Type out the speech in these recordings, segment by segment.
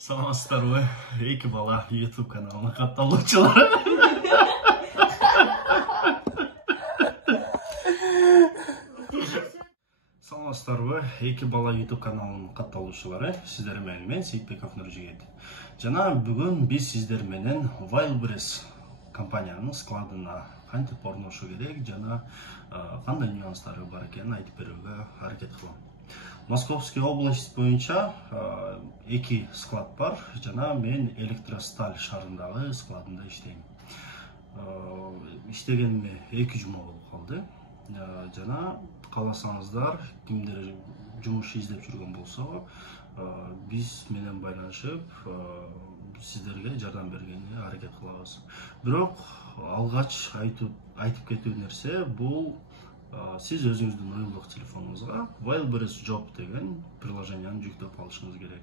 Саламатсыздарбы? Эки бала YouTube каналына катталуучулар. Саламатсыздарбы? Эки бала YouTube каналынын катталуучулары. Сиздер менен мен Сейитбеков Нуржигит. Жана бүгүн биз сиздер менен Wildberries компаниянын складына кантип орношу керек жана кандай нюанстары бар экенин айтып берүүгө аракет кылам. Московский область боюнча эки склад бар, жана мен Электросталь шаарындагы складында иштейм. Иштегениме 2 жума болуп калды. Жана кааласаңыздар, кимдер жумуш издеп жүргөн болсо, биз менен байланышып, сиздерге жардам бергенге аракет кылабыз. Бирок алгач айтып кетүү нерсе бул сиз өзүңүздүн уюлдук телефонуңузга Wildberries Job деген приложенияны жүктөп алышыңыз керек.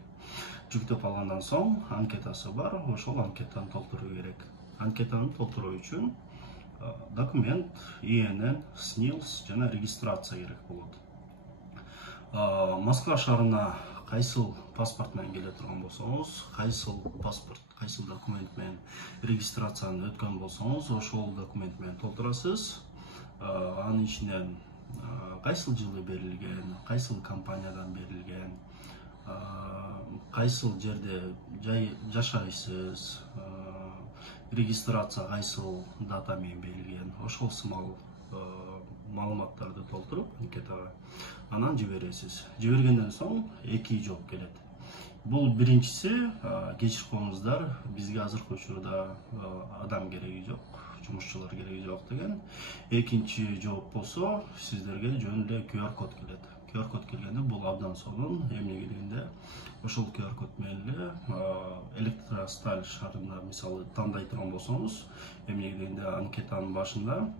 Жүктөп алгандан соң анкетасы бар, ошол анкетаны толтуруу керек. Анкетаны толтуруу үчүн документ, ИНН, СНИЛС жана регистрация керек болот. Москва шаарына кайсыл паспорт менен келе турган болсоңуз, кайсыл паспорт, кайсыл документ менен регистрацияны өткөн болсоңуз, ошол документ менен толтурасыз. Анын ичинен кайсыл жылы берилген, кайсыл компаниядан берилген, кайсыл жерде жашайсыз, регистрация кайсыл дата менен берилген, ошол сымал маалыматтарды толтуруп анкетага анан жибересиз. Жибергенден соң 2 жооп келет. Бул биринчиси, кечирип коюңуздар, бизге азыркы учурда адам кереги жок, жумушчулар кереги жок деген. Экинчи жооп болсо, сиздерге жөн эле QR код келет. QR код келгенде бул абдан сонун, эмнеге дегенде, ошол QR код менен эле Электросталь шаарында мисалы тандай турган болсоңуз, эмнеге дегенде анкетанын башында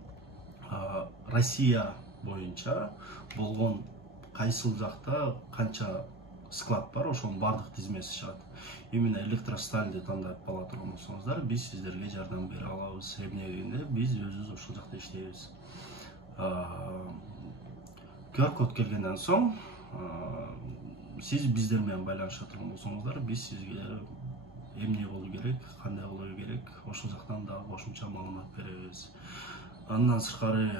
Россия боюнча болгон кайсыл жакта канча склад бар, ошонун бардык тизмеси чыгат. Именно Электростальды тандап ала турган болсоңуздар, биз сиздерге жардам бере алабыз. Эмнеге дегенде, биз өзүбүз ошол жакта иштейбиз. QR код келгенден соң, сиз биздер менен байланыша турган болсоңуздар, биз сизге эмне болуу керек, кандай болуу керек, ошол жактан да кошумча маалымат беребиз. Андан сырткары,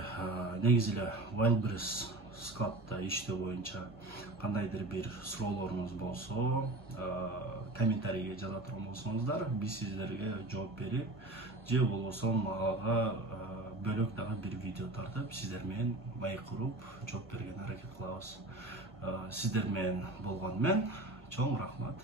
негизи эле Wildberries складта иштөө боюнча кандайдыр бир суроолоруңуз болсо, комментарийге жаза турган болсоңуздар, биз сиздерге жооп берип, же болбосо ага бөлөк дагы бир видео тартып, сиздер менен маек куруп, жооп берген аракет кылабыз. Сиздер менен болгон мен чоң рахмат.